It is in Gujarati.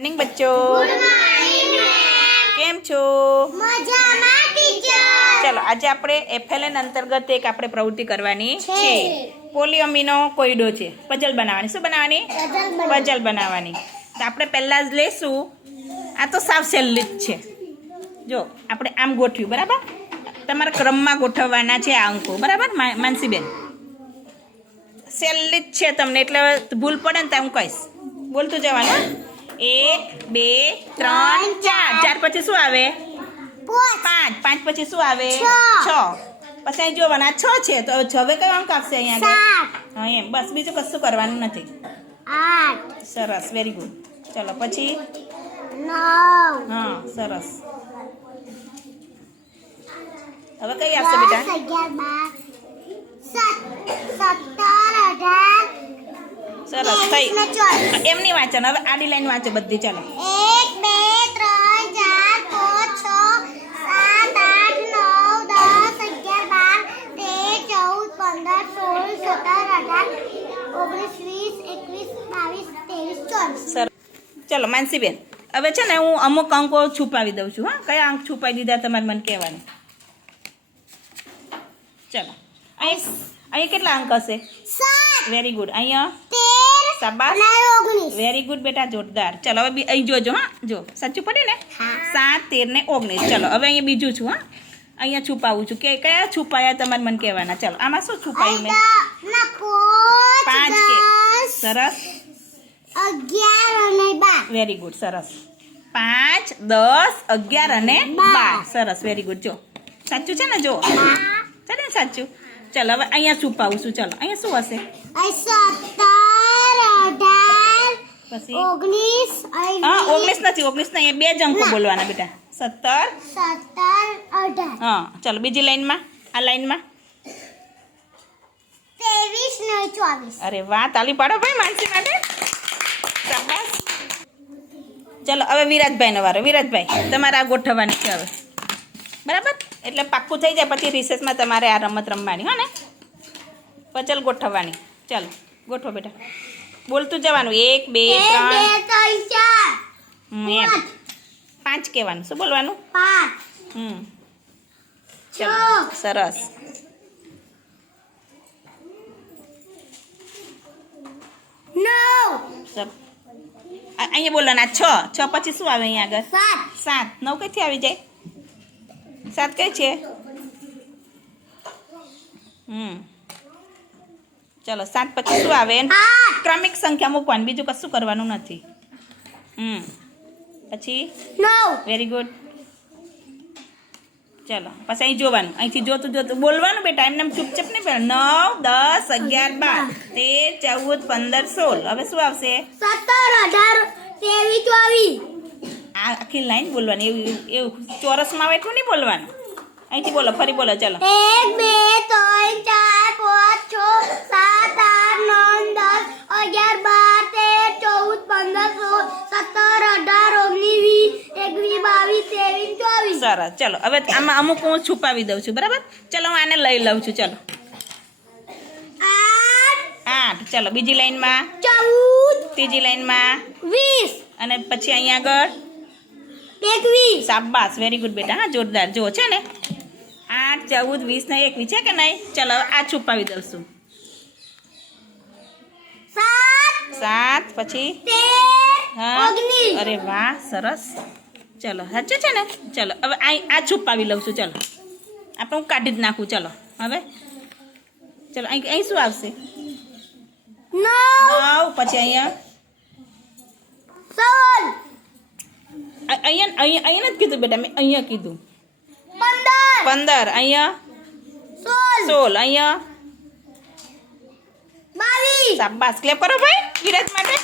મોર્નિંગ બચ્ચો, કેમ છો? મજામાં ટીચર. ચલો આજે આપણે એફએલએન અંતર્ગત એક આપણે પ્રવૃત્તિ કરવાની છે. પોલિયોમીનો કોયડો છે. પઝલ બનાવવાની. શું બનાવવાની? પઝલ બનાવવાની. તો આપણે પહેલા જ લેશું. આ તો સાવ સહેલી જ છે. જો આપણે આમ ગોઠવ્યું, બરાબર? તમારા ક્રમમાં ગોઠવવાના છે આ અંકો, બરાબર માનસીબેન? સહેલી જ છે તમને, એટલે ભૂલ પડે ને તો હું કહીશ. બોલતું જવાનું. 1 2 3 4. 4 પછી શું આવે? 5. 5 પછી શું આવે? 6. પછી અહીં જોવાના 6 છે, તો 6 હવે કયો અંક આવશે અહીંયા આગળ? હા એમ, બસ બીજું કશું કરવાનું નથી. 8 સરસ, વેરી ગુડ. ચલો પછી 9 હા સરસ. હવે કઈ આવશે બેટા? 17 18 સરસ થઈ. એમની વાંચન હવે આડી લાઈન વાંચો બધી. ચાલો 1 2 3 4 5 6 7 8 9 10 11 12 13 14 15 16 17 18 19 20 21 22 23 24. સરસ. ચલો માનસીબેન, હવે છે ને હું અમુક અંકો છુપાવી દઉં છું. હા, કયા અંક છુપાવી દીધા તમારે મને કહેવાનું. ચલો અહીં કેટલા અંક હશે? 7 વેરી ગુડ. અહીંયા 13 શાબાશ, 19 વેરી ગુડ બેટા, જોરદાર. ચલો હવે અહીં જોજો. હા જો સાચું પડ્યું ને? હા. 7 13 ને 19. ચલો હવે અહીંયા બીજું છું. હા, અહીંયા છુપાવું છું. કે કયા છુપાયા તમારે મને કહેવાના. ચલો આમાં શું છુપાયું મેં? 5 કે સરસ, 11 અને 12. વેરી ગુડ, સરસ. 5 10 11 અને 12. સરસ, વેરી ગુડ. જો સાચું છે ને? જો છે ને સાચું? ચલો હવે અહીંયા છુપાવું છું. ચલો અહીંયા શું હશે? 17 18 પછી 19 હા 19 નથી, 19 નહીં, બે જ અંકો બોલવાના બેટા. 17 17 18 હા. ચલો બીજી લાઈનમાં, આ લાઈનમાં 23 ને 24. અરે વાહ, તાલી પાડો ભાઈ માનસી માટે. શાબાશ. ચલો હવે વિરાજભાઈનો વારો. વિરાજભાઈ તમારે આ ગોઠવવાની છે હવે, બરાબર? એટલે પાક્કું થઈ જાય, પછી રિસેસમાં તમારે આ રમત રમવાની. હો ને? પચલ ગોઠવવાની. ચાલો ગોઠવો બેટા, બોલતું જવાનું. 1 2 3 એમ 5 કહેવાનું. શું બોલવાનું? 5 ચલો સરસ. 9 અહીંયા બોલવાના 6. 6 પછી શું આવે અહીંયા આગળ? 7 7. 9 કઈથી આવી જાય? 7 કઈ છે? ચલો 7 પછી શું આવે? ક્રમિક સંખ્યા મૂકવાની, બીજું કશું કરવાનું નથી. પછી 9 વેરી ગુડ. ચલો પછી અહીં જોવાનું, અહીંથી જોતું જોતું બોલવાનું બેટા, એમને ચૂપચાપ નહીં બોલ. 9 10 11 12 13 14 15 16. હવે શું આવશે? 17 18 23 24. આ આખી લાઈન બોલવાની. એવું ચોરસમાં આવે એટલું નહીં બોલવાનું. અહીંથી બોલો, ફરી બોલો. ચલો 1 2 3 4 5 6 7 8 9 10 11 12 13 14 15 16 17 18 19 20 21 22 23 24. સરસ. ચલો હવે આમાં અમુક હું છુપાવી દઉં છું, બરાબર? ચલો હું આને લઈ લઉં છું. ચલો 8. ચલો બીજી લાઈનમાં, 14 ત્રીજી લાઈનમાં, 20 અને પછી અહીંયા આગળ 21 શાબાશ, વેરી ગુડ બેટા. હા જોરદાર. જો છે ને 8 14 20 ને 21 છે કે નહીં? ચલો હવે આ છુપાવી દઉં છું. 7 પછી 13 હા 19. અરે વાહ, સરસ. ચલો સાચું છે ને? ચલો હવે આ છુપાવી લઉં છું. ચલો આપણે હું કાઢી જ નાખું. ચલો હવે ચલો અહીં શું આવશે? 9. પછી અહીંયા 16 અહીંયા નથી કીધું બેટા, મેં અહીંયા કીધું 15 15. અહીંયા 16. અહીંયા 22. શાબાશ, ક્લેપ કરો ભાઈ વિરાજ માટે.